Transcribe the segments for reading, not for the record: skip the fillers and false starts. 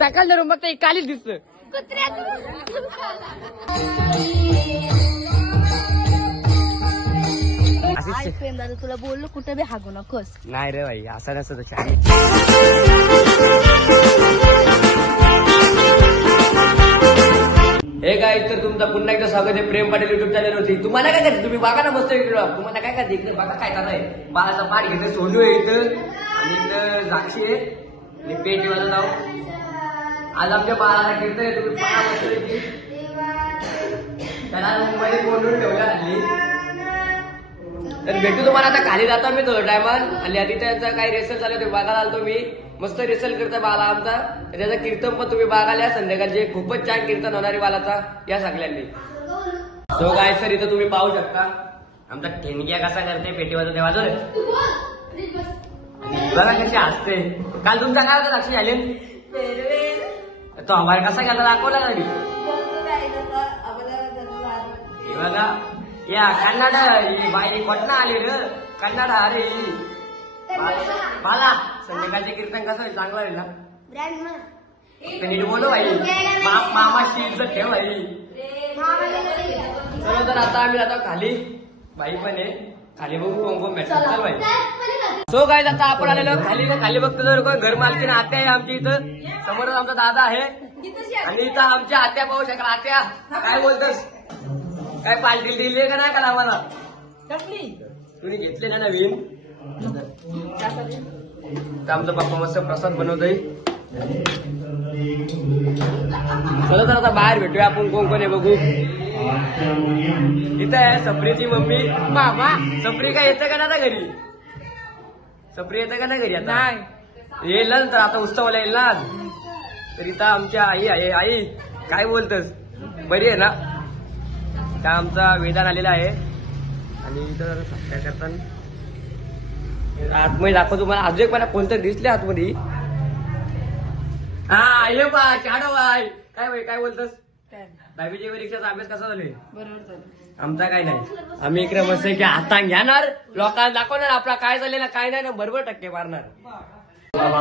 सकाळ धरून बघता एक कालीच दिसत. दादा तुला बोललो कुठे बी हागू नकोस. नाही रे भाई असं नसतं छान. हे काय तर तुमचं पुन्हा एकदा स्वागत आहे प्रेम पाटील युट्यूब चॅनल होती. तुम्हाला काय करायचं तुम्ही बघा ना मस्त इकडे. तुम्हाला काय करायचं इकडे बघा काय चालू आहे. बाळाचा पाठ घेतं सोडू आहे इथं आणि इथं द्राक्षी आहे आणि पेटी वाजत जाऊ. आज आमच्या बाळाला कीर्तन आहे. तुम्ही पाहा मस्त त्याला मुंबईत कोंडून ठेवला हल्ली. तर भेटू तुम्हाला आता खाली जातो मी थोडं टायमात आणि आधी त्याचा काही रेसल झालं ते बघायला आलतो मी. मस्त रेसल करता बाला आमचा. त्याचं कीर्तन पण तुम्ही बघायला संध्याकाळचे खूपच छान कीर्तन होणारी बालाचा या सगळ्यांनी. तो काय सर इथं तुम्ही पाहू शकता आमचा ठेणग्या कसा करते पेटी वाजवते वाजव बघा कशी असते. काल तुमचा काय होता लक्ष झाले तो आम्हाला कसा गेला दाखवला तरी बघा. या कन्नड बाई पटना आली र कन्नड. अरे बाला संध्याकाळचे कीर्तन कसं होईल चांगलं होईल ना. नीट बोलो भाई. मामाची इज्जत ठेव भाई. चलो तर आता आम्ही जातो खाली. बाई पण आहे खाली बघू कोण भेटत चल भाई. सो काय आता आपण आलेलो खाली. खाली बघतो तर घर मालकीन आत्या आहे आमची. इथं समोरच आमचा दादा आहे आणि इथं आमच्या आत्या पाहू शकाल. आत्या काय बोलतोस काय पालटी दिली का नाही का आम्हाला तुम्ही घेतले ना नवीन. आमचा पप्पा मस्त प्रसाद बनवतोय. चला तर आता बाहेर भेटूया आपण कोण कोण आहे बघू. इथं आहे सप्रीची मम्मी मामा. सप्री काय येतं का ना आता घरी. सप्री येतं का ना घरी आता येईल ना तर आता उत्सवाला येईल ना. तर इथं आमच्या आई आहे. आई काय बोलतस बरी आहे ना. त्या आमचा वेदान आलेला आहे आणि इथं काय करताना आतमध्ये दाखवतो तुम्हाला. अजून एक मला कोणतं दिसले आतमध्ये. हा ये बा चाडो बाय. काय बाई काय बोलतोस. 10वी परीक्षेचा अभ्यास कसा झाले. बरोबर आमचा काय नाही. आम्ही इकडे मस्त की आता घेणार लोकांना दाखवणार आपला काय झाले ना काय नाही ना बरोबर टक्के मारणार.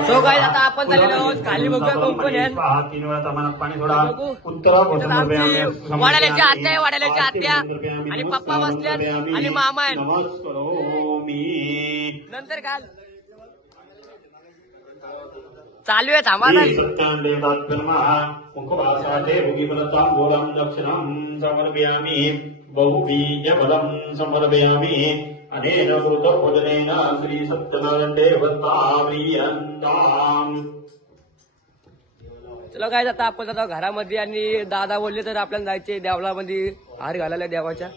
सो काय आता आपण झालेलो आहोत खाली बघूया कोण आहेत. वाड्याच्या आत्या आहे वाड्याच्या आत्या आणि पप्पा बसल्यात आणि मामा आहेत. नंतर काल चालू आहे थांबा नाही. बहुबीजफलं समर्पयामि अनेन कृतभोजनेन श्री सत्यनारायण देवतां. चला काय जाता आपण जातो घरामध्ये आणि दादा बोलले तर आपल्याला जायचे देवळामध्ये हार घालायला देवाच्या.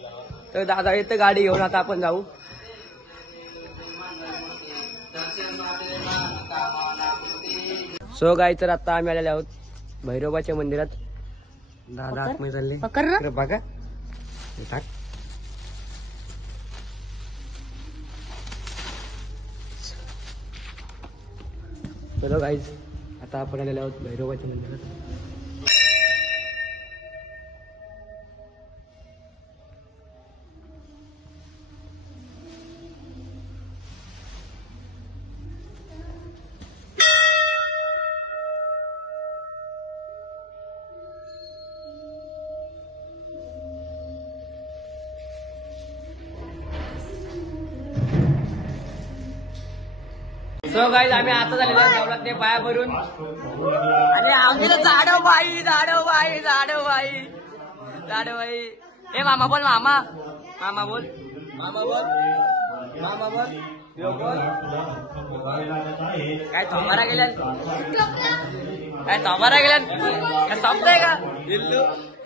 तर दादा येतं गाडी घेऊन आता आपण जाऊ. सो गाय तर आता आम्ही आलेले आहोत भैरोबाच्या मंदिरात. दादा आतमध्ये चालले बघा. चलो गाईज आता आपण आलेलो आहोत भैरोबाच्या मंदिरात. सो गाईज आम्ही आता झालेलो देवळात ते पाया भरून आणि आमच्या झाडो बाई झाडो बाई झाडो बाई झाडो बाई. हे मामा बोल मामा. मामा बोल मामा बोल मामा बोल. काय थोबारा गेल्या काय थोबारा गेल्या काय संपतंय का. इल्लू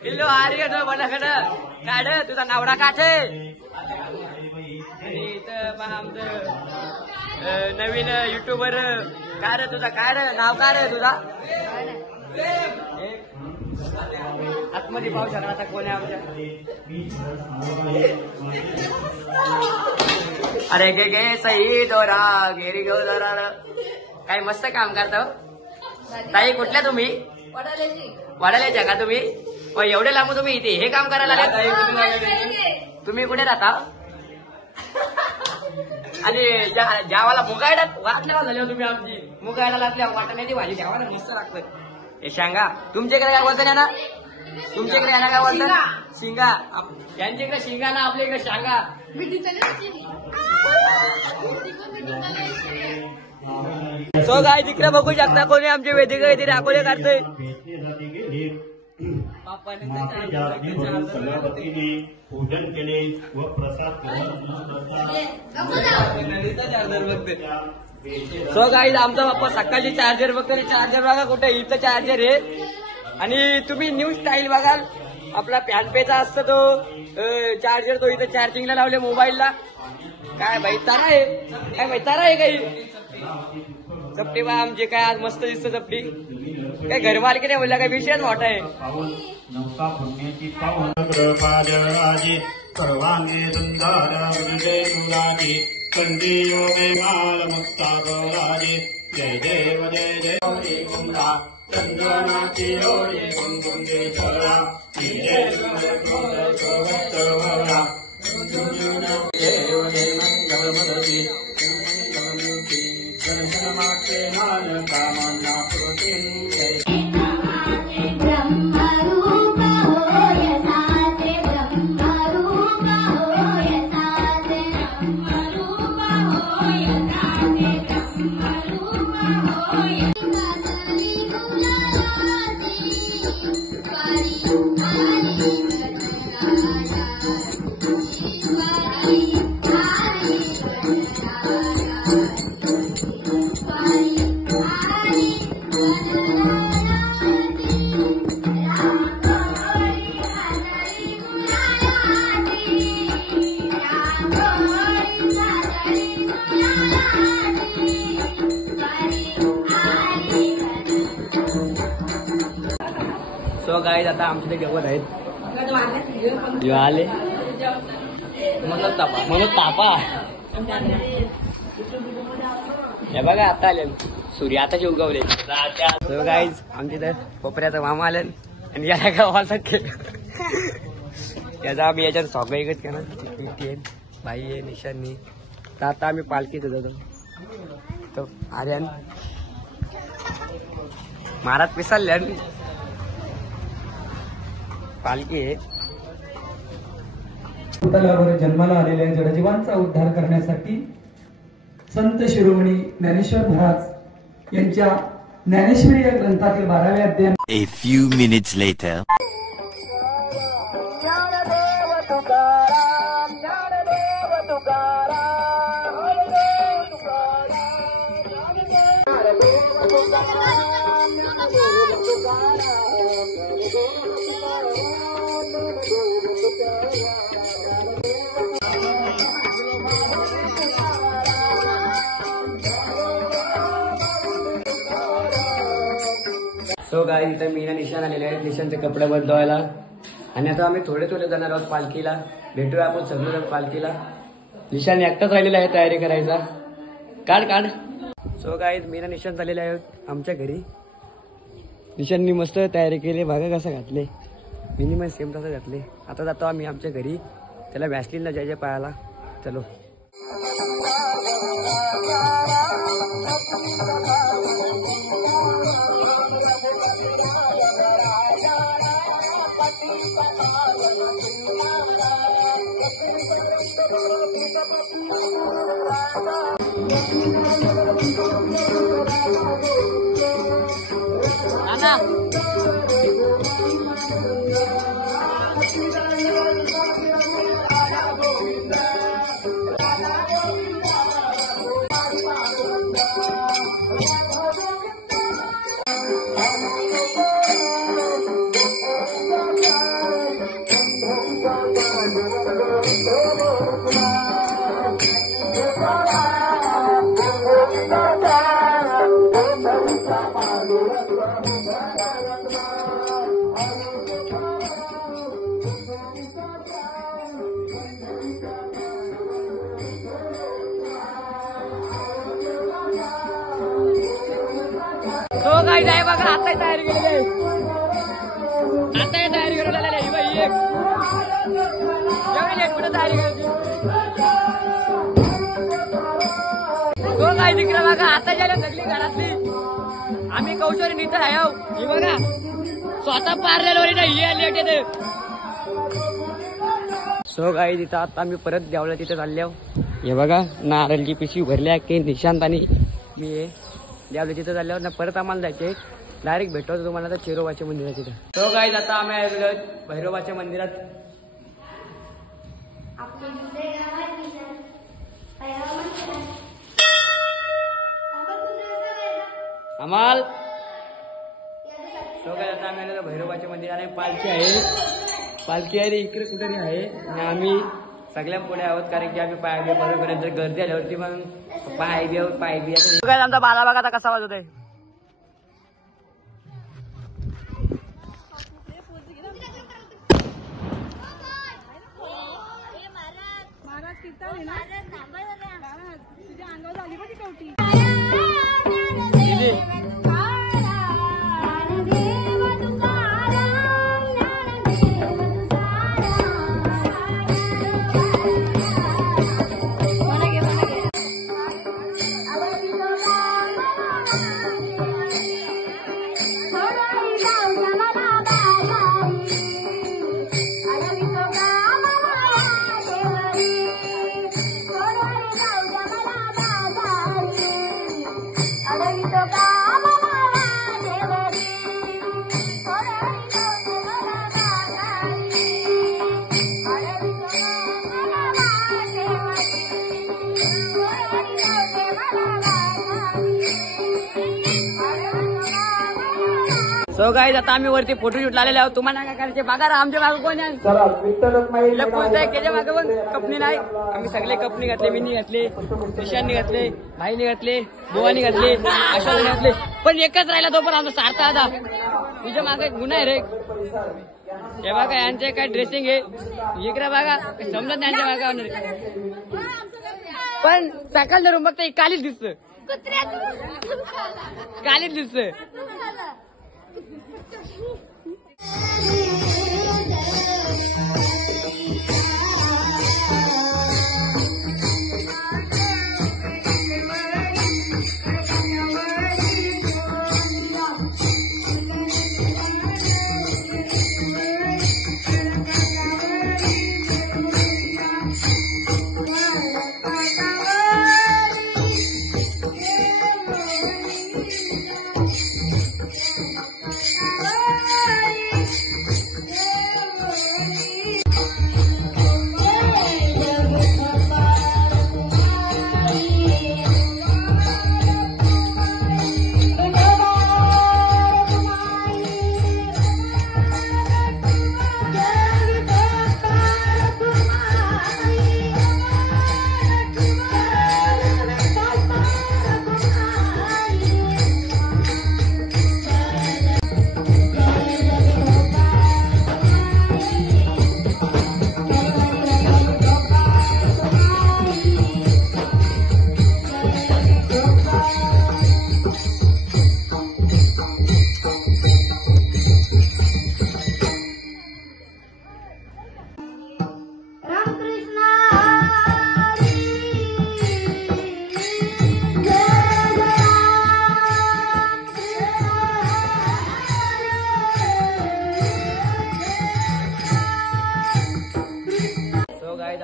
इल्लू हारी घेतो बनाकडं काढ तुझा नावडा काठे. आणि इथं पहा आमचं नवीन युट्यूबर. काय रे तुझा काय रे नाव काय रे तुझा. आतमध्ये पाहू शकता आता कोण आहे आमच्या. अरे गे गे सई दोरा गेरी गो दोरा. काय मस्त काम करता. ताई कुठल्या तुम्ही वाढायला का तुम्ही. एवढे लांब तुम्ही इथे हे काम करायला आले. तुम्ही कुठे राहता. आणि ज्यावाला मुगायला वाटल्या झाल्या तुम्ही आमची मुगायला लागल्या वाटण्याची भाजी द्यावा ना मस्त लागतं. हे शांगा. तुमच्याकडे काय बोलतात ना? तुमच्याकडे यांना काय बोलतात? शिंगा. यांच्याकडे शिंगा ना, आपल्या इकडे शांगा. सो काय तिकडे बघू शकता कोणी आमचे वेदिका इथे राखोले करतोय. पूजन केले व प्रसाद. सो गाईज आमचा बाप्पा सकाळची चार्जर बघतो. चार्जर बघा कुठे, इथं चार्जर आहे. आणि तुम्ही न्यू स्टाईल बघाल, आपला फॅनपेचा असतो तो चार्जर, तो इथं चार्जिंगला लावले मोबाईलला. काय भाई तारा आहे, काय भाई तारा आहे काही. चपटी बा आमचे काय आज मस्त दिसतं चपटी. काय घरमालकी नाही बोलला, काय विषयच मोठा आहे. नौका पुण्याची पावन कृपाजराजी सर्वांगे सुंदर विजयनुराजी कंदी योगे माल मुक्ता गौराजी. जय देव जय जय कुंदा चंद्रनाची योगी कुंदेश्वरा. जय सोवरा देव जय मंगल मदती दर्शनमाते मान कामना पुरुषी. सो गाईज आता आमचे ते गवत आहेत आले म्हणून तापा. हे बघा आता आले सूर्य, आताचे उगवले. सो गाईज आमच्या इथं कोपऱ्याचा मामा आले आणि याला गावाचा याचा आम्ही याच्यात सॉग एकच केला. बाई आहे, निशांनी. तर आता आम्ही पालखीत होतो. तो आर्यन महाराज पिसालल्या पालखी आहे. जन्माला आलेल्या जडजीवांचा उद्धार करण्यासाठी संत शिरोमणी ज्ञानेश्वर महाराज यांच्या ज्ञानेश्वरी या ग्रंथातील 12व्या अध्याय. A few minutes later. So guys इथं मीना निशाण आलेले आहेत. निशाणचे कपडे बदलवायला. आणि आता आम्ही थोडे जाणार आहोत पालखीला. भेटूया आपण सगळे पालखीला. निशाण एकटाच राहिलेला आहे तयारी करायचा. काढ. सो गाय मीना निशाण झालेले आहेत आमच्या घरी. निशांनी मस्त तयारी केली. बघा कसं घातले, मिनिमम सेम तसं घातले. आता जातो आम्ही आमच्या घरी त्याला व्हॅसलीनला जायचे पायाला. चलो. तो काय जाय बघा. आता तयारी केलेली आहे. आता तयारी करून आलेली आहे बाई. एक कुठे तयारी करायची. तो काय तिकडे बघा. आता जायला सगळी घरातली आम्ही कौशल्य नितर आहे हो. हे बघा स्वतः पार्लरवर नाही आली. सो गाई तिथं आता आम्ही परत देवळा तिथे चालले आहो. हे बघा नारळची पिशवी भरल्या की निशांत आणि मी देवळा तिथे चालल्यावर ना परत आम्हाला जायचे. डायरेक्ट भेटतो तुम्हाला आता चेरोबाच्या मंदिरात तिथं. सो गाई आता आम्ही आलेलो भैरोबाच्या मंदिरात. अमाल सो गाई आता आम्ही आलेलो भैरोबाच्या मंदिरात. पालखी आहे, पालखी आहे इकडे कुठेतरी आहे आणि आम्ही सगळ्या पुढे आहोत कारण की आम्ही पाय बरोबर जर गर्दी आल्यावरती मग पाय बी आमचा बाला बघा आता कसा वाजवत आहे. सो गाईज आता आम्ही वरती फोटोशूट लावलेले आहोत. तुम्हाला काय करायचे बघा. आमच्या मागे कोण आहे त्याच्या मागे पण कपनी नाही. आम्ही सगळे कपनी घातले, मिनी घातले, निशांनी घातले, भाईने घातले, बोवानी घातले, अशोकने घातले. पण एकच राहिला तो पण आमचा सार्थ आता. तुझ्या मागे गुन्हा आहे रे. हे बघा यांचे काय ड्रेसिंग आहे इकडे बघा. समजत नाही यांच्या मागे होणार. पण सकाळ धरून बघता कालीच दिसत, कालीच दिसत.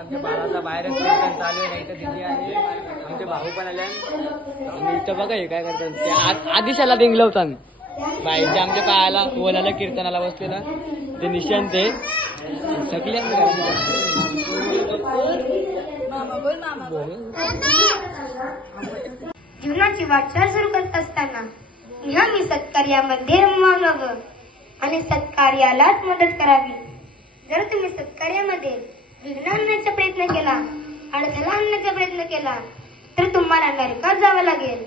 आमच्या बाळाचा बाहेरच कीर्तन चालू आहे. नाही तर दिदी आणि आमचे भाऊ पण आले. आणि इथं बघा हे काय करतात ते आदिशाला रिंगलवतात. बाईचे आमच्या पायाला ओलाला कीर्तनाला बसलेला ते निशांत ते थकले. जीवनाची वाटचाल सुरू करत असताना नेहमी सत्कार्यामध्ये रमवावं आणि सत्कार्यालाच मदत करावी. जर तुम्ही सत्कार्यामध्ये विघ्न आणण्याचा प्रयत्न केला, अडथळा आणण्याचा प्रयत्न केला तर तुम्हाला नरकात जावं लागेल.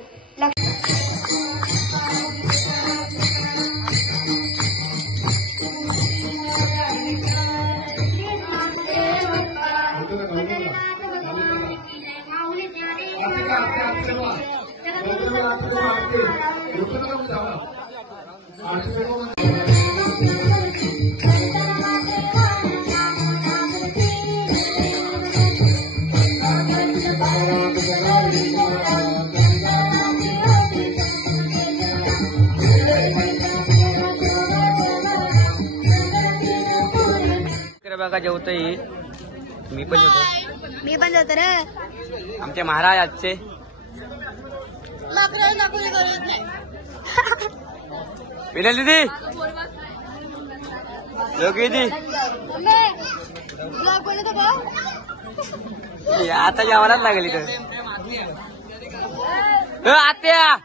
बघा जेवतोय. मी पण जेवतो. मी पण जातो रे. आमचे महाराज आजचे विनल दीदी योगी दी आता जेवायलाच लागेल इथं. आत्या